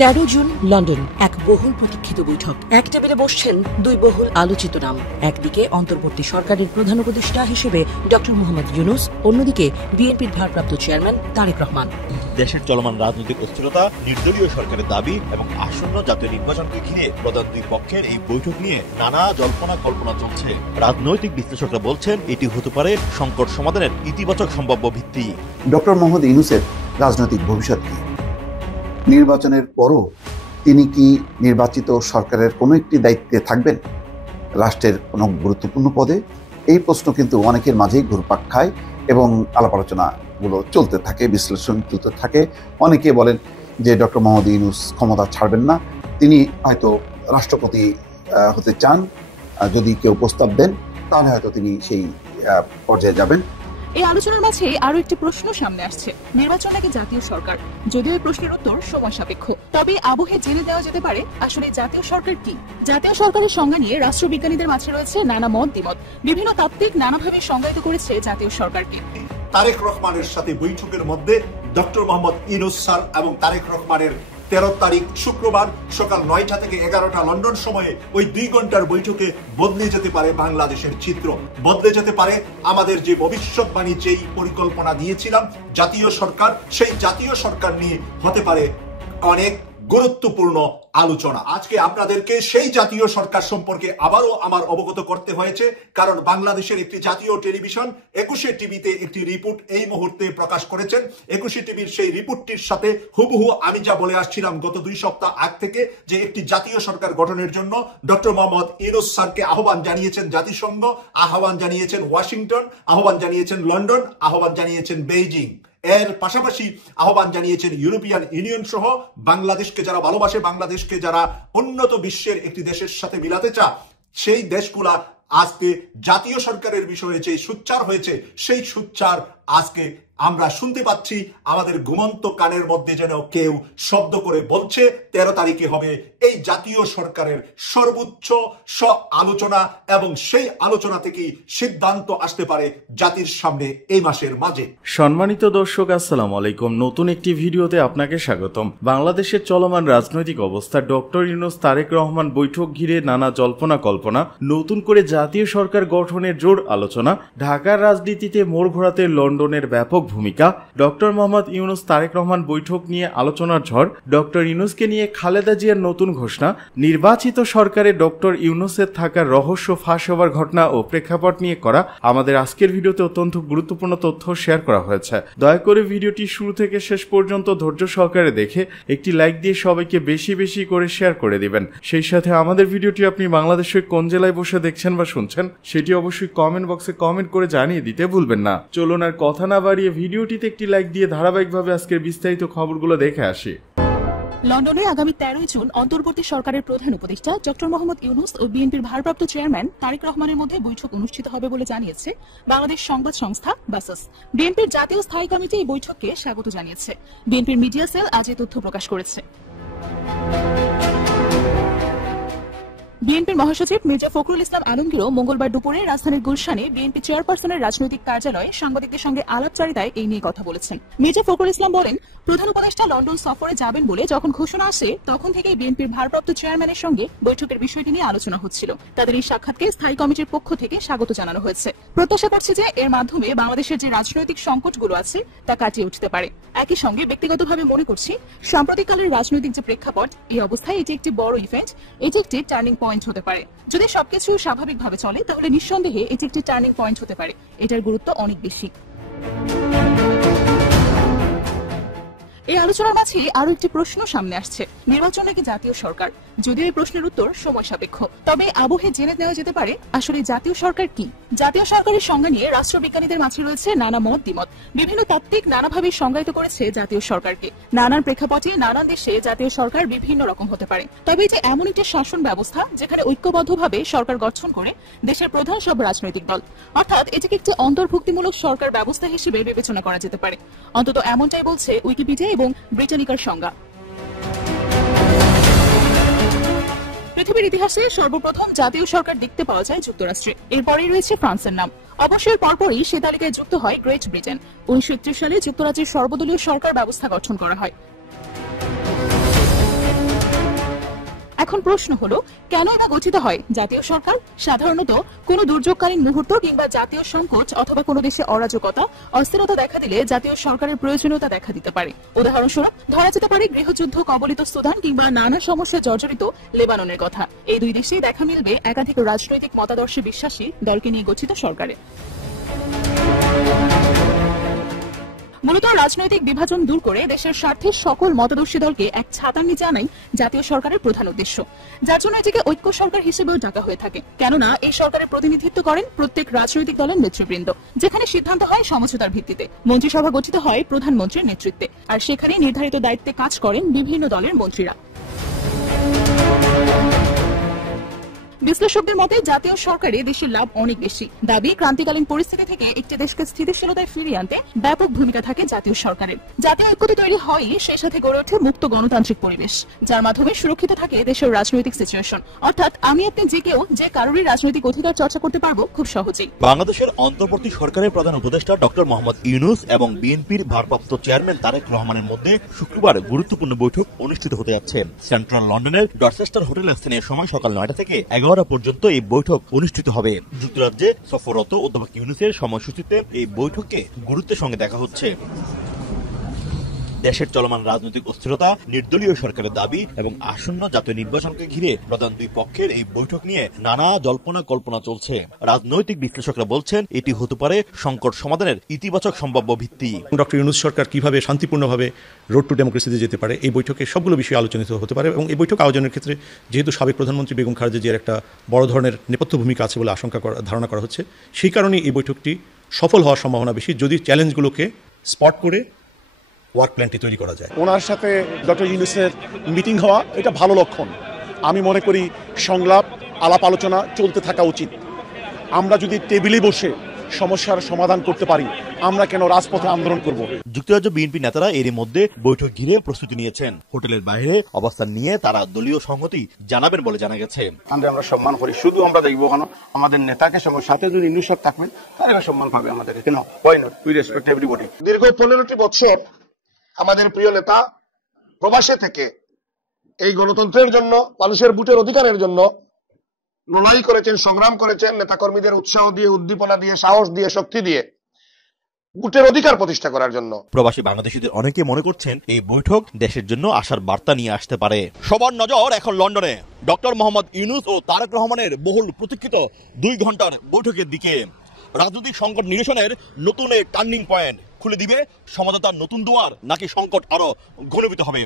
13 June London, এক বহুল প্রতীক্ষিত বৈঠক। এক টেবিলে বসছেন দুই বহুল আলোচিত নাম। একদিকে অন্তর্বর্তী সরকারের প্রধান উপদেষ্টা হিসেবে ডক্টর মোহাম্মদ ইউনূস, অন্যদিকে বিএনপির ভারপ্রাপ্ত চেয়ারম্যান তারেক রহমান। দেশের চলমান রাজনৈতিক অস্থিরতা, নির্দলীয় সরকারের দাবি এবং আসন্ন জাতীয় নির্বাচনকে ঘিরে প্রধান দুই পক্ষের এই বৈঠক নিয়ে নানা জল্পনা কল্পনা চলছে। রাজনৈতিক বিশ্লেষকরা বলছেন এটি হতে পারে সংকট সমাধানের ইতিবাচক সম্ভাব্য ভিত্তি। ডক্টর মোহাম্মদ ইউনূসের রাজনৈতিক ভবিষ্যৎ কি? নির্বাচনের পরও তিনি কি নির্বাচিত সরকারের কোনো একটি দায়িত্বে থাকবেন, রাষ্ট্রের কোনো গুরুত্বপূর্ণ পদে? এই প্রশ্ন কিন্তু অনেকের মাঝেই ঘুরপাক খায় এবং আলাপ আলোচনাগুলো চলতে থাকে, বিশ্লেষণ চলতে থাকে। অনেকে বলেন যে ডক্টর মোহাম্মদ ইউনূস ক্ষমতা ছাড়বেন না, তিনি হয়তো রাষ্ট্রপতি হতে চান, যদি কেউ প্রস্তাব দেন তাহলে হয়তো তিনি সেই পর্যায়ে যাবেন। এই আলোচনার মাঝে আরো একটি প্রশ্ন সামনে আসছে, নির্বাচন নাকি জাতীয় সরকার? যদিও এই প্রশ্নের উত্তর সময় সাপেক্ষ, তবে আবহে জেনে দেওয়া যেতে পারে আসলে জাতীয় সরকার কি। জাতীয় সরকারের সংজ্ঞা নিয়ে রাষ্ট্রবিজ্ঞানীদের মাঝে রয়েছে নানা মত দ্বিমত। বিভিন্ন তাত্ত্বিক নানাভাবে সংজ্ঞায়িত করেছে জাতীয় সরকারকে। তারেক রহমানের সাথে বৈঠকের মধ্যে ডক্টর মোহাম্মদ ইউনূস স্যার এবং তারেক রহমানের 13 তারিখ শুক্রবার সকাল 9টা থেকে 11টা লন্ডন সময়ে ওই 2 ঘন্টার বৈঠকে বদলে যেতে পারে বাংলাদেশের চিত্র, বদলে যেতে পারে আমাদের যে ভবিষ্যৎবাণী, যেই পরিকল্পনা দিয়েছিলাম জাতীয় সরকার, সেই জাতীয় সরকার নিয়ে হতে পারে অনেক গুরুত্বপূর্ণ আলোচনা। আজকে আপনাদেরকে সেই জাতীয় সরকার সম্পর্কে আবারও আমার অবগত করতে হয়েছে, কারণ বাংলাদেশের একটি জাতীয় টেলিভিশন 21 টিভিতে একটি রিপোর্ট এই মুহূর্তে প্রকাশ করেছেন। 21 টিভির সেই রিপোর্টটির সাথে হুবহু আমি যা বলে আসছিলাম গত 2 সপ্তাহ আগ থেকে, যে একটি জাতীয় সরকার গঠনের জন্য ডক্টর মোহাম্মদ ইউনূস স্যারকে আহ্বান জানিয়েছেন জাতিসংঘ, আহ্বান জানিয়েছেন ওয়াশিংটন, আহ্বান জানিয়েছেন লন্ডন, আহ্বান জানিয়েছেন বেইজিং। এর পাশাপাশি আহ্বান জানিয়েছেন ইউরোপিয়ান ইউনিয়ন সহ বাংলাদেশকে যারা ভালোবাসে, বাংলাদেশকে যারা উন্নত বিশ্বের একটি দেশের সাথে মিলাতে চায়, সেই দেশগুলা আজকে জাতীয় সরকারের বিষয়ে যে সুচ্চার হয়েছে, সেই সুচ্চার আজকে আমরা শুনতে পাচ্ছি। আমাদের ঘুমন্ত কানের মধ্যে যেন কেউ শব্দ করে বলছে 13 তারিখে হবে এই জাতীয় সরকারের সর্বোচ্চ আলোচনা, এবং সেই আলোচনা থেকে সিদ্ধান্ত আসতে পারে জাতির সামনে এই মাসের মাঝে। সম্মানিত দর্শক, আসসালামু আলাইকুম। নতুন একটি ভিডিওতে আপনাকে স্বাগতম। বাংলাদেশের চলমান রাজনৈতিক অবস্থা, ডক্টর ইউনূস তারেক রহমান বৈঠক ঘিরে নানা জল্পনা কল্পনা, নতুন করে জাতীয় সরকার গঠনের জোর আলোচনা, ঢাকার রাজনীতিতে মোড় ঘোরাতে লন্ডনের ব্যাপক ভূমিকা, ডক্টর মোহাম্মদ ইউনূস তারেক রহমান বৈঠক নিয়ে আলোচনার ঝড়, ডক্টর ইউনূসকে নিয়ে খালেদা জিয়ার নতুন ঘোষণা, নির্বাচিত সরকারে ডক্টর ইউনূসের থাকার রহস্য ফাঁস হওয়ার ঘটনা ও প্রেক্ষাপট নিয়ে করা আমাদের আজকের ভিডিওতে অত্যন্ত গুরুত্বপূর্ণ তথ্য শেয়ার করা হয়েছে। দয়া করে ভিডিওটি শুরু থেকে শেষ পর্যন্ত ধৈর্য সহকারে দেখে একটি লাইক দিয়ে সবাইকে বেশি বেশি করে শেয়ার করে দিবেন। সেই সাথে আমাদের ভিডিওটি আপনি বাংলাদেশের কোন জেলায় বসে দেখছেন বা শুনছেন সেটি অবশ্যই কমেন্ট বক্সে কমেন্ট করে জানিয়ে দিতে ভুলবেন না। চলুন আর কথা না বাড়িয়ে ভিডিওটিতে একটি লাইক দিয়ে ধারাবাহিকভাবে আজকের বিস্তারিত খবরগুলো দেখে আসি। লন্ডনে আগামী 13 জুন অন্তর্বর্তী সরকারের প্রধান উপদেষ্টা ডক্টর মোহাম্মদ ইউনূস ও বিএনপির ভারপ্রাপ্ত চেয়ারম্যান তারেক রহমানের মধ্যে বৈঠক অনুষ্ঠিত হবে বলে জানিয়েছে বাংলাদেশ সংবাদ সংস্থা বাসাস। বিএনপির জাতীয় স্থায়ী কমিটি এই বৈঠককে স্বাগত জানিয়েছে। বিএনপির মিডিয়া সেল আজ এই তথ্য প্রকাশ করেছে। বিএনপির মহাসচিব মির্জা ফখরুল ইসলাম আলমগীরও মঙ্গলবার দুপুরে রাজধানীর গুলশানে বিএনপি চেয়ারপারসনের রাজনৈতিক কার্যালয়ে সাংবাদিকদের সঙ্গে আলাপচারিতায় এই নিয়ে কথা বলেছেন। মির্জা ফখরুল ইসলাম বলেন, প্রধান উপদেষ্টা লন্ডন সফরে যাবেন বলে যখন ঘোষণা আসে তখন থেকেই বিএনপির ভারপ্রাপ্ত চেয়ারম্যানের সঙ্গে বৈঠকের বিষয়টি নিয়ে আলোচনা হচ্ছিল। তাদের এই সাক্ষাৎকে স্থায়ী কমিটির পক্ষ থেকে স্বাগত জানানো হয়েছে। প্রত্যাশা করছে যে এর মাধ্যমে বাংলাদেশের যে রাজনৈতিক সংকটগুলো আছে তা কাটিয়ে উঠতে পারে। একই সঙ্গে ব্যক্তিগতভাবে মনে করছি সাম্প্রতিককালের রাজনৈতিক যে প্রেক্ষাপট, এই অবস্থায় এটি একটি বড় ইভেন্ট, এটি একটি টার্নিং পয়েন্ট হতে পারে। যদি সবকিছু স্বাভাবিকভাবে চলে তাহলে নিঃসন্দেহে এটি একটি টার্নিং পয়েন্ট হতে পারে। এটার গুরুত্ব অনেক বেশি। এই আলোচনার মাঝে আরো একটি প্রশ্ন সামনে আসছে, নির্বাচন নাকি জাতীয় সরকার? যদিও এই প্রশ্নের উত্তর সময় সাপেক্ষ, তবে আবহে জেনে দেওয়া যেতে পারে আসলে জাতীয় সরকার কি। জাতীয় সরকারের সংজ্ঞা নিয়ে রাষ্ট্রবিজ্ঞানীদের মাঝে রয়েছে নানা মত দ্বিমত। বিভিন্ন তাত্ত্বিক নানাভাবে সংজ্ঞায়িত করেছে জাতীয় সরকারকে। নানান প্রেক্ষাপটে নানান দেশে জাতীয় সরকার বিভিন্ন রকম হতে পারে। তবে এটি এমন একটি শাসন ব্যবস্থা যেখানে ঐক্যবদ্ধভাবে সরকার গঠন করে দেশের প্রধান সব রাজনৈতিক দল, অর্থাৎ এটিকে একটি অন্তর্ভুক্তিমূলক সরকার ব্যবস্থা হিসেবে বিবেচনা করা যেতে পারে। অন্তত এমনটাই বলছে উইকিপিডিয়া এবং ব্রিটানিকার সংজ্ঞা। পৃথিবীর ইতিহাসে সর্বপ্রথম জাতীয় সরকার দেখতে পাওয়া যায় যুক্তরাষ্ট্রে, এরপরেই রয়েছে ফ্রান্সের নাম। অবশ্যই পরপরই সে তালিকায় যুক্ত হয় গ্রেট ব্রিটেন। 1931 সালে যুক্তরাজ্যের সর্বদলীয় সরকার ব্যবস্থা গঠন করা হয়। এখন প্রশ্ন হলো, কেন এটা গঠিত হয় জাতীয় সরকার? সাধারণত কোনো দুর্যোগকালীন মুহূর্ত কিংবা জাতীয় সংকট অথবা কোনো দেশে অরাজকতা, অস্থিরতা দেখা দিলে জাতীয় সরকারের প্রয়োজনীয়তা দেখা দিতে পারে। উদাহরণস্বরূপ ধরা যেতে পারে গৃহযুদ্ধ কবলিত সুদান কিংবা নানা সমস্যায় জর্জরিত লেবাননের কথা। এই দুই দেশেই দেখা মিলবে একাধিক রাজনৈতিক মতাদর্শে বিশ্বাসী দলকে নিয়ে গঠিত সরকারে। মূলত রাজনৈতিক বিভাজন দূর করে দেশের স্বার্থে সকল মতাদর্শী দলকে এক ছাতার নিচে আনাই জাতীয় সরকারের প্রধান উদ্দেশ্য, যার জন্য এটিকে ঐক্য সরকার হিসেবেও ডাকা হয়ে থাকে। কেননা এই সরকারের প্রতিনিধিত্ব করেন প্রত্যেক রাজনৈতিক দলের নেতৃবৃন্দ, যেখানে সিদ্ধান্ত হয় সমঝোতার ভিত্তিতে। মন্ত্রিসভা গঠিত হয় প্রধানমন্ত্রীর নেতৃত্বে, আর সেখানে নির্ধারিত দায়িত্বে কাজ করেন বিভিন্ন দলের মন্ত্রীরা। বিশ্লেষকদের মতে জাতীয় সরকারে দেশের লাভ অনেক বেশি। দাবি, ক্রান্তিকালীন পরিস্থিতি থেকে একটি দেশকে স্থিতিশীলতায় ফিরিয়ে আনতে ব্যাপক ভূমিকা থাকে জাতীয় সরকারের। জাতীয় ঐক্যতা তৈরি হয়, সেই সাথে গড়ে ওঠে মুক্ত গণতান্ত্রিক পরিবেশ, যার মাধ্যমে সুরক্ষিত থাকে দেশের রাজনৈতিক সিচুয়েশন। অর্থাৎ আমি আপনি যে কেউ যে কারোরই রাজনৈতিক অধিকার চর্চা করতে পারবো খুব সহজেই। বাংলাদেশের অন্তর্বর্তী সরকারের প্রধান উপদেষ্টা ডক্টর মোহাম্মদ ইউনূস এবং বিএনপির ভারপ্রাপ্ত চেয়ারম্যান তারেক রহমানের মধ্যে শুক্রবার গুরুত্বপূর্ণ বৈঠক অনুষ্ঠিত হতে যাচ্ছে। সেন্ট্রাল লন্ডনের ডরচেস্টার হোটেলে স্থানীয় সময় সকাল 9টা থেকে 11টা পর্যন্ত এই বৈঠক অনুষ্ঠিত হবে। যুক্তরাজ্যে সফররত অধ্যাপক ইউনূসের সময়সূচিতে এই বৈঠককে গুরুত্বের সঙ্গে দেখা হচ্ছে। দেশের চলমান রাজনৈতিক অস্থিরতা, নির্দলীয় সরকারের দাবি এবং আসন্ন জাতীয় নির্বাচনকে ঘিরে প্রধান দুই পক্ষের এই বৈঠক নিয়ে নানা জল্পনা কল্পনা চলছে। রাজনৈতিক বিশ্লেষকরা বলছেন এটি হতে পারে সংকট সমাধানের ইতিবাচক সম্ভাব্য ভিত্তি। ডক্টর ইউনূস সরকার কিভাবে শান্তিপূর্ণভাবে রোড টু ডেমোক্রেসিতে যেতে পারে, এই বৈঠকে সবগুলো বিষয় আলোচনিত হতে পারে। এবং এই বৈঠক আয়োজনের ক্ষেত্রে যেহেতু সাবেক প্রধানমন্ত্রী বেগম খালেদা জিয়ার একটা বড় ধরনের নেপথ্য ভূমিকা আছে বলে ধারণা করা হচ্ছে, সেই কারণেই এই বৈঠকটি সফল হওয়ার সম্ভাবনা বেশি, যদি চ্যালেঞ্জগুলোকে স্পট করে ওয়ার্ক প্ল্যানটি তৈরি করা যায়। ওনার সাথে ডক্টর ইউনূসের মিটিং হওয়া এটা ভালো লক্ষণ। আমি মনে করি সংলাপ, আলাপ আলোচনা চলতে থাকা উচিত। আমরা যদি টেবিলে বসে সমস্যার সমাধান করতে পারি, আমরা কেন রাজপথে আন্দোলন করব? যুক্তরাজ্য বিএনপি নেতারা এরই মধ্যে বৈঠক ঘিরে প্রস্তুতি নিয়েছেন। হোটেলের বাইরে অবস্থান নিয়ে তারা দলীয় সংহতি জানাবেন বলে জানা গেছে। আমরা সম্মান করি, শুধু আমরা দেখবো কেন আমাদের নেতাকে সাথে যদি ইউনূস থাকবেন তাহলে সম্মান পাবে আমাদেরকে। কেন হয় না, উই রেসপেক্ট এভরিবডি। দীর্ঘ 15টি বছর আমাদের প্রিয় নেতা প্রবাসে থেকে এই গণতন্ত্রের জন্য, মানুষের ভোটের অধিকারের জন্য লড়াই করেছেন, সংগ্রাম করেছেন। নেতাকর্মীদের উৎসাহ দিয়ে, উদ্দীপনা দিয়ে, সাহস দিয়ে, শক্তি দিয়ে ভোটের অধিকার প্রতিষ্ঠা করার জন্য। প্রবাসী বাংলাদেশিদের অনেকে মনে করছেন এই বৈঠক দেশের জন্য আশার বার্তা নিয়ে আসতে পারে। সবার নজর এখন লন্ডনে ডক্টর মোহাম্মদ ইউনূস ও তারেক রহমানের বহুল প্রতীক্ষিত 2 ঘন্টার বৈঠকের দিকে। রাজনৈতিক সংকট নিরসনের নতুন এই টার্নিং পয়েন্ট খুলে দিবে সমঝোতার নতুন দুয়ার, নাকি সংকট আরো ঘনীভূত হবে?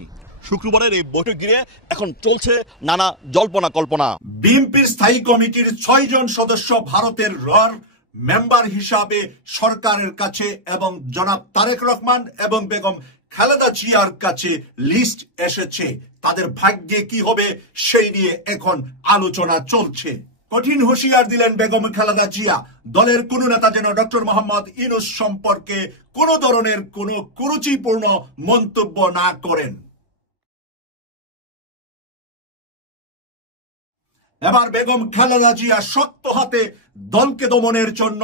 শুক্রবারের এই বৈঠক ঘিরে এখন চলছে নানা জল্পনা কল্পনা। বিএনপির স্থায়ী কমিটির 6 জন সদস্য ভারতের রর মেম্বার হিসাবে সরকারের কাছে এবং জনাব তারেক রহমান এবং বেগম খালেদা জিয়ার কাছে লিস্ট এসেছে। তাদের ভাগ্যে কি হবে সেই নিয়ে এখন আলোচনা চলছে। কঠিন হুঁশিয়ার দিলেন বেগম খালেদা জিয়া, দলের কোন নেতা যেন ডক্টর মোহাম্মদ ইউনূস সম্পর্কে কোন ধরনের কোন কুরুচিপূর্ণ মন্তব্য না করেন। এবার বেগম খালেদা জিয়া শক্ত হাতে দলকে দমনের জন্য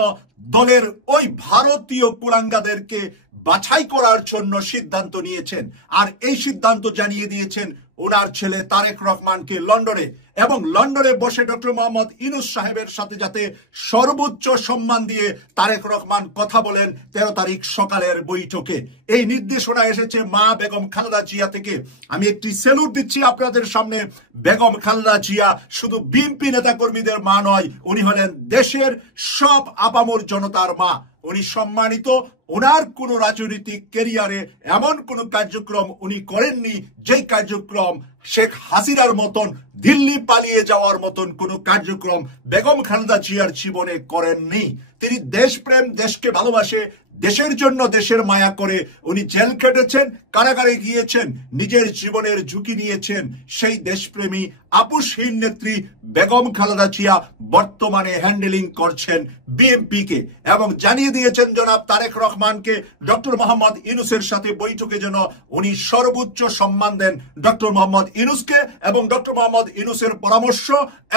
দলের ওই ভারতীয় কুলাঙ্গাদেরকে বাছাই করার জন্য সিদ্ধান্ত নিয়েছেন। আর এই সিদ্ধান্ত জানিয়ে দিয়েছেন ওনার ছেলে তারেক রহমানকে লন্ডনে, এবং লন্ডনে বসে ডক্টর মোহাম্মদ ইউনূস সাহেবের সাথে যাতে সর্বোচ্চ সম্মান দিয়ে তারেক রহমান কথা বলেন 13 তারিখ সকালের বৈঠকে। এই নির্দেশনা এসেছে মা বেগম খালেদা জিয়া থেকে। আমি একটি স্যালুট দিচ্ছি আপনাদের সামনে। বেগম খালেদা জিয়া শুধু বিএনপি নেতা কর্মীদের মা নয়, উনি হলেন দেশের সব আপামর জনতার মা। উনি সম্মানিত। ওনার কোন রাজনৈতিক ক্যারিয়ারে এমন কোন কার্যক্রম উনি করেননি যে কার্যক্রম শেখ হাসিনার মতন দিল্লি পালিয়ে যাওয়ার মতন কোন কার্যক্রম বেগম খালেদা জিয়ার জীবনে করেননি। তিনি দেশপ্রেম, দেশকে ভালোবাসে, দেশের জন্য দেশের মায়া করে উনি জেল কেটেছেন, কারাগারে গিয়েছেন, নিজের জীবনের ঝুঁকি নিয়েছেন। সেই দেশপ্রেমী আপুসহীন নেত্রী বেগম খালেদা জিয়া বর্তমানে হ্যান্ডেলিং করছেন বিএনপি কে, এবং জানিয়ে দিয়েছেন জনাব তারেক রহমানকে ডক্টর মোহাম্মদ ইউনূসের সাথে বৈঠকে যেন উনি সর্বোচ্চ সম্মান দেন ডক্টর মোহাম্মদ ইউনূসকে, এবং ডক্টর মোহাম্মদ ইউনূসের পরামর্শ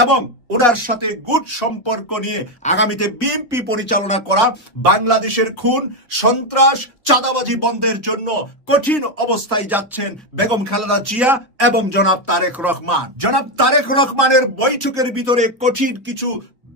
এবং ওনার সাথে গুড সম্পর্ক নিয়ে আগামীতে বিএনপি পরিচালনা করা বাংলাদেশের খুন, সন্ত্রাস, চাঁদাবাজি বন্ধের জন্য কঠিন অবস্থায় যাচ্ছেন বেগম খালেদা জিয়া এবং জনাব তারেক রহমান। জনাব তারেক রহমানের বৈঠকের ভিতরে কঠিন কিছু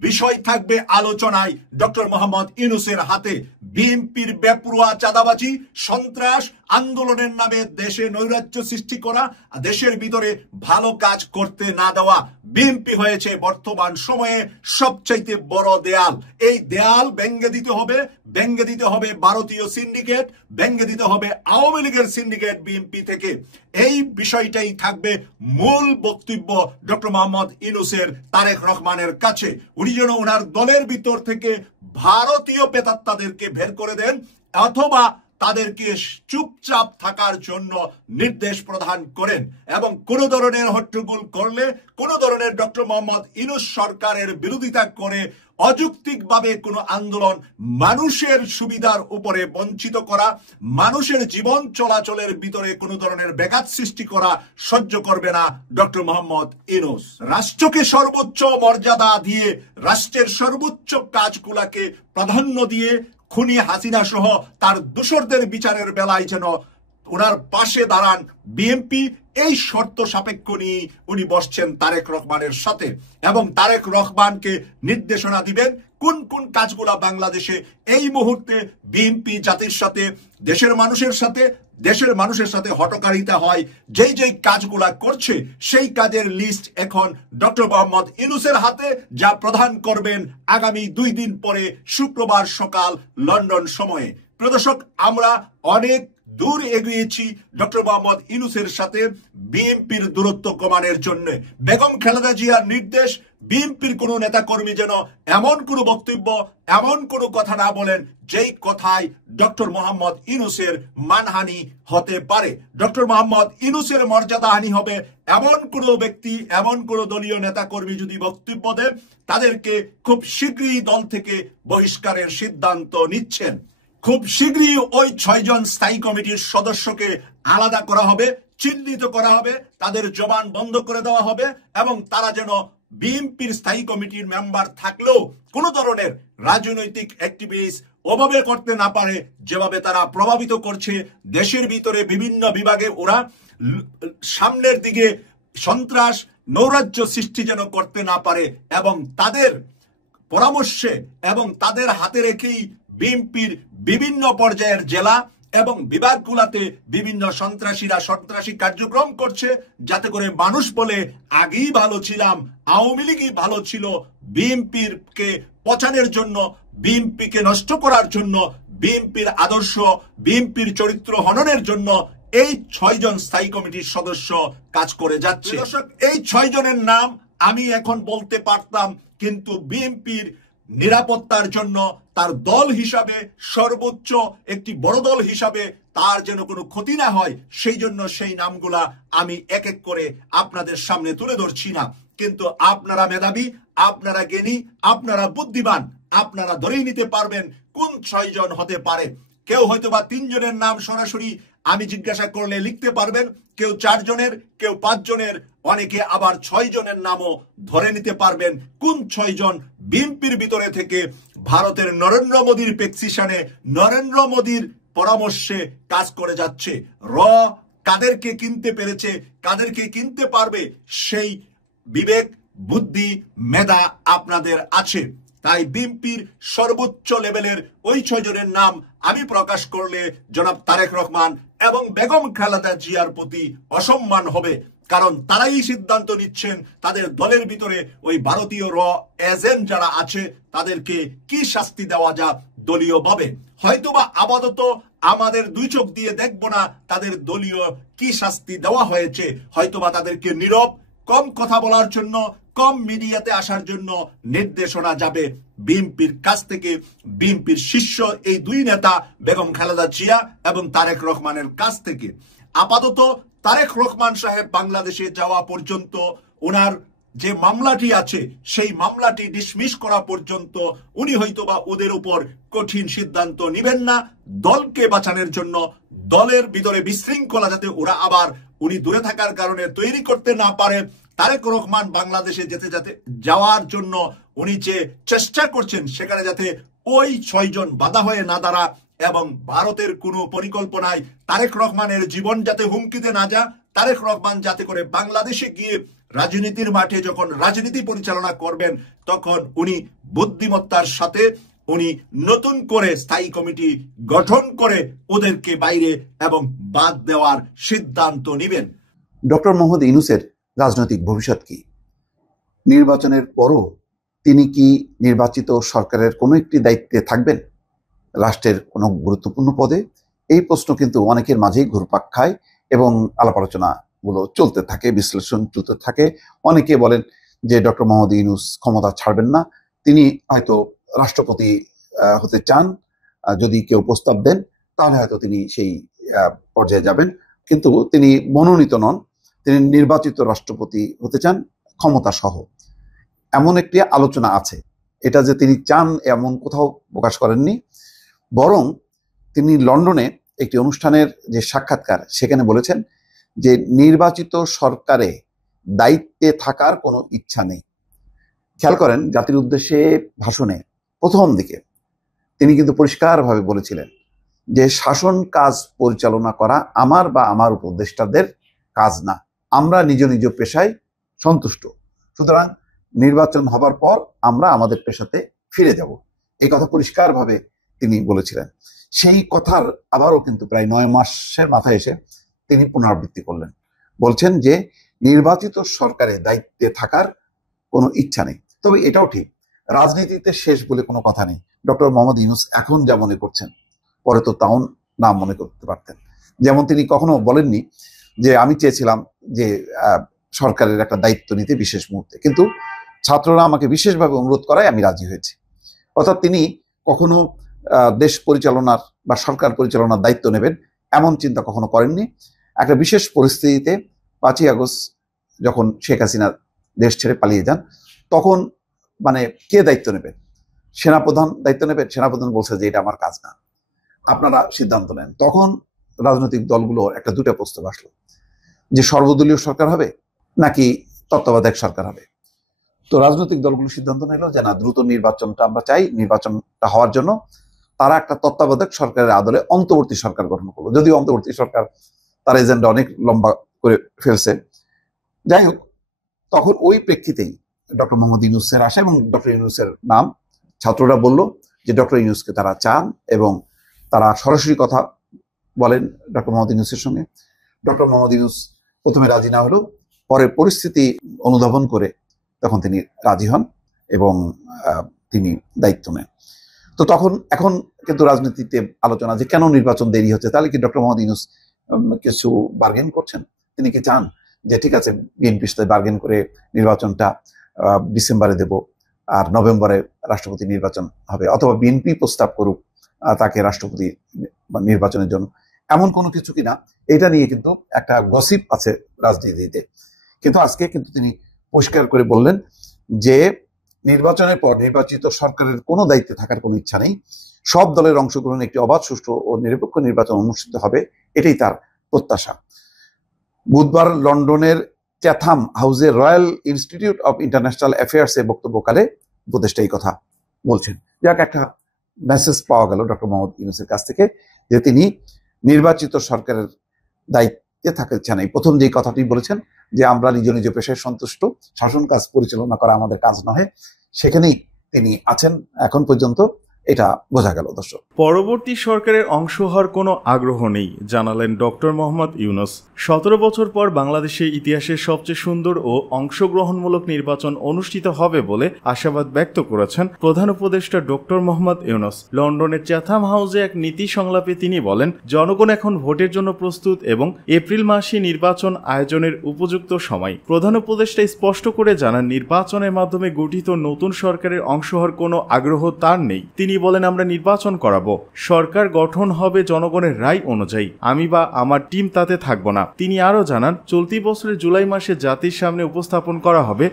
বিষয় থাকবে আলোচনায় ডক্টর মোহাম্মদ ইউনূসের হাতে। বিএনপির বেপরোয়া চাঁদাবাজি, সন্ত্রাস, আন্দোলনের নামে দেশে নৈরাজ্য সৃষ্টি করা, দেশের ভিতরে ভালো কাজ করতে না দেওয়া বিএনপি হয়েছে বর্তমান সময়ে সবচাইতে বড় দেয়াল। এই দেয়াল ভেঙে দিতে হবে, ভেঙে দিতে হবে ভারতীয় সিন্ডিকেট, ভেঙে দিতে হবে আওয়ামী লীগের সিন্ডিকেট বিএনপি থেকে। এই বিষয়টাই থাকবে মূল বক্তব্য ডক্টর মোহাম্মদ ইউনূসের তারেক রহমানের কাছে। উনি যেন ওনার দলের ভিতর থেকে ভারতীয় প্রেতাত্মাদেরকে বের করে দেন অথবা তাদেরকে চুপচাপ থাকার জন্য নির্দেশ প্রদান করেন, এবং কোন ধরনের হট্টগোল করলে, কোন ধরনের ডক্টর মোহাম্মদ ইউনূস সরকারের বিরোধিতা করে অযৌক্তিকভাবে কোনো আন্দোলন মানুষের সুবিধার উপরে বঞ্চিত করা, মানুষের জীবন চলাচলের ভিতরে কোনো ধরনের ব্যাঘাত সৃষ্টি করা সহ্য করবে না ডক্টর মোহাম্মদ ইউনূস। রাষ্ট্রকে সর্বোচ্চ মর্যাদা দিয়ে, রাষ্ট্রের সর্বোচ্চ কাজগুলাকে প্রাধান্য দিয়ে খুনি হাসিনা সহ তার দোসরদের বিচারের বেলায় যেন ওনার পাশে দাঁড়ান বিএনপি, এই শর্ত সাপেক্ষ নিয়ে উনি বসছেন তারেক রহমানের সাথে, এবং তারেক রহমানকে নির্দেশনা দিবেন কোন কোন কাজগুলা বাংলাদেশে এই মুহূর্তে বিএনপি জাতির সাথে, দেশের মানুষের সাথে হটকারিতা হয়, যেই যেই কাজগুলা করছে সেই কাজের লিস্ট এখন ডক্টর মোহাম্মদ ইউনূসের হাতে, যা প্রদান করবেন আগামী 2 দিন পরে শুক্রবার সকাল লন্ডন সময়ে। প্রিয় দর্শক, আমরা অনেক দূর এগিয়েছি ডক্টর মোহাম্মদ ইউনূসের সাথে বিএনপির দূরত্ব কমানোর জন্য। বেগম খালেদা জিয়ার নির্দেশ, বিএনপির কোন নেতা কর্মী যেন এমন কোন বক্তব্য, এমন কোন কথা না বলেন যেই কথায় ডক্টর মোহাম্মদ ইউনূসের মানহানি হতে পারে। ডক্টর মোহাম্মদ ইউনূসের মর্যাদাহানি হবে এমন কোন ব্যক্তি, এমন কোন দলীয় নেতা কর্মী যদি বক্তব্য দেন, তাদেরকে খুব শীঘ্রই দল থেকে বহিষ্কারের সিদ্ধান্ত নিচ্ছেন। খুব শীঘ্রই ওই 6 জন স্থায়ী কমিটির সদস্যকে আলাদা করা হবে, চিহ্নিত করা হবে, তাদের জবান বন্ধ করে দেওয়া হবে, এবং তারা যেন বিএনপির স্থায়ী কমিটির মেম্বার থাকলেও কোন ধরনের রাজনৈতিক অ্যাক্টিভিটিস ওভাবে করতে না পারে যেভাবে তারা প্রভাবিত করছে দেশের ভিতরে বিভিন্ন বিভাগে। ওরা সামনের দিকে সন্ত্রাস, নৈরাজ্য সৃষ্টি যেন করতে না পারে, এবং তাদের পরামর্শে এবং তাদের হাতে রেখেই বিএনপির বিভিন্ন পর্যায়ের জেলা এবং বিভাগগুলোতে বিভিন্ন সন্ত্রাসী কার্যক্রম করছে, যাতে করে মানুষ বলে আগেই ভালো ছিলাম, আওয়ামী লীগই ভালো ছিল, বিএনপির কে পচানোর জন্য, বিএনপিকে নষ্ট করার জন্য, বিএনপির আদর্শ, বিএনপির চরিত্র হননের জন্য এই 6 জন স্থায়ী কমিটির সদস্য কাজ করে যাচ্ছে। দর্শক, এই 6 জনের নাম আমি এখন বলতে পারতাম, কিন্তু বিএনপির নিরাপত্তার জন্য, তার দল হিসাবে, সর্বোচ্চ একটি বড় দল হিসাবে তার যেন কোনো ক্ষতি না হয়, সেই জন্য সেই নামগুলা আমি এক এক করে আপনাদের সামনে তুলে ধরছি না। কিন্তু আপনারা মেধাবী, আপনারা জ্ঞানী, আপনারা বুদ্ধিমান, আপনারা ধরেই নিতে পারবেন কোন 6 জন হতে পারে। কেউ হয়তোবা 3 জনের নাম সরাসরি আমি জিজ্ঞাসা করলে লিখতে পারবেন, কেউ 4 জনের, কেউ 5 জনের, অনেকে আবার 6 জনের নামও ধরে নিতে পারবেন কোন 6 জন বিএনপির ভিতরে থেকে ভারতের নরেন্দ্র মোদীর প্রেসক্রিপশনে, নরেন্দ্র মোদীর পরামর্শে কাজ করে যাচ্ছে। কাদেরকে কিনতে পেরেছে, কাদেরকে কিনতে পারবে, সেই বিবেক, বুদ্ধি, মেধা আপনাদের আছে। তাই বিএনপির সর্বোচ্চ লেভেলের ওই 6 জনের নাম আমি প্রকাশ করলে জনাব তারেক রহমান এবং বেগম খালেদা জিয়ার প্রতি অসম্মান হবে, কারণ তারাই সিদ্ধান্ত নিচ্ছেন তাদের দলের ভিতরে ওই ভারতীয় এজেন্ট যারা আছে তাদেরকে কি শাস্তি দেওয়া যায় দলীয়ভাবে। হয়তোবা আপাতত আমাদের 2 চোখ দিয়ে দেখবো না তাদের দলীয় কি শাস্তি দেওয়া হয়েছে, হয়তোবা তাদেরকে নীরব, কম কথা বলার জন্য, কম মিডিয়াতে আসার জন্য নির্দেশনা যাবে বিএনপির কাছ থেকে, বিএনপির শীর্ষ এই 2 নেতা বেগম খালেদা জিয়া এবং তারেক রহমানের কাছ থেকে। আপাতত তারেক রহমান সাহেব বাংলাদেশে যাওয়া পর্যন্ত, ওনার যে মামলাটি আছে সেই মামলাটি ডিসমিস করা পর্যন্ত উনি হয়তোবা ওদের উপর কঠিন সিদ্ধান্ত নেবেন না, দলকে বাঁচানোর জন্য, দলের ভিতরে বিশৃঙ্খলা যাতে ওরা আবার উনি দূরে থাকার কারণে তৈরি করতে না পারে। তারেক রহমান বাংলাদেশে যাওয়ার জন্য উনি যে চেষ্টা করছেন সেখানে যাতে ওই 6 জন বাধা হয়ে না দাঁড়া, এবং ভারতের কোনো পরিকল্পনায় তারেক রহমানের জীবন যাতে হুমকিতে না যা, তারেক রহমান যাতে করে বাংলাদেশে গিয়ে রাজনীতির মাঠে যখন রাজনীতি পরিচালনা করবেন তখন উনি বুদ্ধিমত্তার সাথে উনি নতুন করে স্থায়ী কমিটি গঠন করে ওদেরকে বাইরে এবং বাদ দেওয়ার সিদ্ধান্ত নেবেন। ডক্টর মোহাম্মদ ইউনূসের রাজনৈতিক ভবিষ্যৎ কি? নির্বাচনের পরও তিনি কি নির্বাচিত সরকারের কোনো একটি দায়িত্বে থাকবেন, রাষ্ট্রের কোনো গুরুত্বপূর্ণ পদে? এই প্রশ্ন কিন্তু অনেকের মাঝেই ঘুরপাক খায় এবং আলাপ আলোচনাগুলো চলতে থাকে, বিশ্লেষণ চলতে থাকে। অনেকে বলেন যে ডক্টর মোহাম্মদ ইউনূস ক্ষমতা ছাড়বেন না, তিনি হয়তো রাষ্ট্রপতি হতে চান, যদি কেউ প্রস্তাব দেন তাহলে হয়তো তিনি সেই পর্যায়ে যাবেন, কিন্তু তিনি মনোনীত নন, তিনি নির্বাচিত রাষ্ট্রপতি হতে চান ক্ষমতা সহ। এমন একটি আলোচনা আছে। এটা যে তিনি চান এমন কোথাও প্রকাশ করেননি, বরং তিনি লন্ডনে একটি অনুষ্ঠানের যে সাক্ষাৎকার সেখানে বলেছেন যে নির্বাচিত সরকারে দায়িত্বে থাকার কোনো ইচ্ছা নেই। খেয়াল করেন, জাতির উদ্দেশ্যে ভাষণে প্রথম দিকে তিনি কিন্তু পরিষ্কারভাবে বলেছিলেন যে শাসন কাজ পরিচালনা করা আমার বা আমার উপদেষ্টাদের কাজ না, আমরা নিজ নিজ পেশায় সন্তুষ্ট, সুতরাং নির্বাচন হবার পর আমরা আমাদের পেশাতে ফিরে যাব, এই কথা পরিষ্কারভাবে তিনি বলেছিলেন। সেই কথার আবারও কিন্তু প্রায় 9 মাসের মাথায় এসে তিনি পুনরাবৃত্তি করলেন, বলছেন যে নির্বাচিত সরকারে দায়িত্বে থাকার কোনো ইচ্ছা নেই। তবে এটাও ঠিক, রাজনীতিতে শেষ বলে কোনো কথা নেই। ডক্টর মোহাম্মদ ইউনূস এখন যা মনে করছেন পরে তো তাও না মনে করতে পারতেন। যেমন তিনি কখনো বলেননি যে আমি চেয়েছিলাম যে সরকারের একটা দায়িত্ব নিতে বিশেষ মুহূর্তে, কিন্তু ছাত্ররা আমাকে বিশেষভাবে অনুরোধ করায় আমি রাজি হয়েছি। অর্থাৎ তিনি কখনো দেশ পরিচালনার বা সরকার পরিচালনার দায়িত্ব নেবেন এমন চিন্তা কখনো করেননি। একটা বিশেষ পরিস্থিতিতে 5ই আগস্ট যখন শেখ হাসিনা দেশ ছেড়ে পালিয়ে যান, তখন মানে কে দায়িত্ব নেবেন? সেনাপ্রধান দায়িত্ব নেবেন? সেনাপ্রধান বলছে যে এটা আমার কাজ না, আপনারা সিদ্ধান্ত নেন। তখন রাজনৈতিক দলগুলোর একটা দুটা প্রস্তাব আসলো যে সর্বদলীয় সরকার হবে নাকি তত্ত্বাবধায়ক সরকার হবে। তো রাজনৈতিক দলগুলো সিদ্ধান্ত নিল যে না, দ্রুত নির্বাচনটা আমরা চাই, নির্বাচনটা হওয়ার জন্য তারা একটা তত্ত্বাবধায়ক সরকারের আদলে অন্তর্বর্তী সরকার গঠন করলো। যদিও অন্তর্বর্তী সরকার তার এজেন্ডা অনেক লম্বা করে ফেলছে। যাই হোক, তখন ওই প্রেক্ষিতেই ডক্টর মোহাম্মদ ইউনূসের আসা এবং ডক্টর ইউনূসের নাম ছাত্ররা বলল যে ডক্টর ইউনূসকে তারা চান এবং তারা সরাসরি কথা বলেন ডক্টর মোহাম্মদ ইউনূসের সঙ্গে। ডক্টর মোহাম্মদ ইউনূস প্রথমে রাজি না হলেও পরে পরিস্থিতি অনুধাবন করে তখন তিনি রাজি হন এবং তিনি দায়িত্ব নেন। তো তখন এখন কিন্তু রাজনীতিতে আলোচনা যে কেন নির্বাচন দেরি হচ্ছে, তাহলে কি ডক্টর মোহাম্মদ ইউনূস কিছু বার্গেন করছেন? তিনি কি চান যে ঠিক আছে বিএনপির সাথে বার্গেন করে নির্বাচনটা ডিসেম্বরে দেব আর নভেম্বরে রাষ্ট্রপতি নির্বাচন হবে, অথবা বিএনপি প্রস্তাব করুক তাকে রাষ্ট্রপতি নির্বাচনের জন্য, এমন কোনো কিছু কিনা? এটা নিয়ে কিন্তু একটা গসিপ আছে রাজনীতিতে। কিন্তু আজকে কিন্তু তিনি পরিষ্কার করে বললেন যে নির্বাচনের পর নির্বাচিত সরকারের কোনো দায়িত্বে থাকার কোনো ইচ্ছা নেই, সব দলের অংশগ্রহণে একটি অবাধ, সুষ্ঠু ও নিরপেক্ষ নির্বাচন অনুষ্ঠিত হবে, এটাই তার প্রত্যাশা। বুধবার লন্ডনের চ্যাথাম হাউসে Royal Institute of International Affairs এ বক্তব্যকালে উপদেষ্টা এই কথা বলছেন। যাক, একটা মেসেজ পাওয়া গেল ডক্টর মোহাম্মদ ইউনূসের কাছ থেকে যে তিনি নির্বাচিত সরকারের দায়িত্বে থাকতে চান। এই প্রথম যে কথাটি বলেছেন যে আমরা নিজ নিজ পেশায় সন্তুষ্ট, শাসন কাজ পরিচালনা করা আমাদের কাজ নয়, সেখানেই তিনি আছেন এখন পর্যন্ত, এটা বোঝা গেল। দর্শক, পরবর্তী সরকারের অংশ হওয়ার কোনো আগ্রহ নেই জানালেন ডক্টর মোহাম্মদ ইউনূস। 17 বছর পর বাংলাদেশের ইতিহাসের সবচেয়ে সুন্দর ও অংশগ্রহণমূলক নির্বাচন অনুষ্ঠিত হবে বলে আশাবাদ ব্যক্ত করেছেন প্রধান উপদেষ্টা ডক্টর মোহাম্মদ ইউনূস। লন্ডনের চ্যাথাম হাউসে এক নীতি সংলাপে তিনি বলেন, জনগণ এখন ভোটের জন্য প্রস্তুত এবং এপ্রিল মাসে নির্বাচন আয়োজনের উপযুক্ত সময়। প্রধান উপদেষ্টা স্পষ্ট করে জানান, নির্বাচনের মাধ্যমে গঠিত নতুন সরকারের অংশ হওয়ার কোনো আগ্রহ তার নেই। তিনি বলেন, আমরা নির্বাচন করাবো, সরকার গঠন হবে জনগণের রায় অনুযায়ী, আমি বা আমার টিম তাতে থাকবো না। তিনি আরো জানান, চলতি বছরের জুলাই মাসে জাতির সামনে উপস্থাপন করা হবে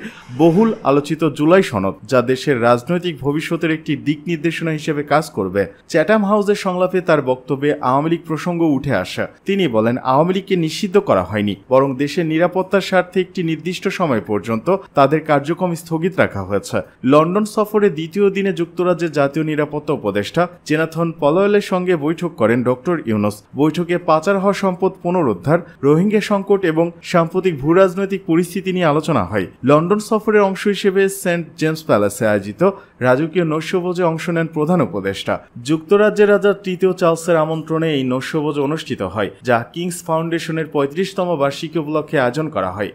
বহুল আলোচিত জুলাই সনদ, যা দেশের রাজনৈতিক ভবিষ্যতের একটি দিক নির্দেশনা হিসেবে কাজ করবে। চ্যাটাম হাউসের সংলাপে তার বক্তব্যে আওয়ামী লীগ প্রসঙ্গ উঠে আসা। তিনি বলেন, আওয়ামী লীগকে নিষিদ্ধ করা হয়নি, বরং দেশের নিরাপত্তার স্বার্থে একটি নির্দিষ্ট সময় পর্যন্ত তাদের কার্যক্রম স্থগিত রাখা হয়েছে। লন্ডন সফরে দ্বিতীয় দিনে যুক্তরাজ্যের জাতীয় নিরাপত্তা নিরাপত্তা উপদেষ্টা জেনাথন পলয়েলের সঙ্গে বৈঠক করেন ডক্টর ইউনুস। বৈঠকে পাচার হওয়া সম্পদ পুনরুদ্ধার, রোহিঙ্গা সংকট এবং সাম্প্রতিক ভূরাজনৈতিক পরিস্থিতি নিয়ে আলোচনা হয়। লন্ডন সফরের অংশ হিসেবে সেন্ট জেমস প্যালেসে আয়োজিত রাজকীয় নৈশভোজে অংশ নেন প্রধান উপদেষ্টা। যুক্তরাজ্যের রাজা তৃতীয় চার্লসের আমন্ত্রণে এই নৈশভোজ অনুষ্ঠিত হয়, যা কিংস ফাউন্ডেশনের 35তম বার্ষিকী উপলক্ষে আয়োজন করা হয়।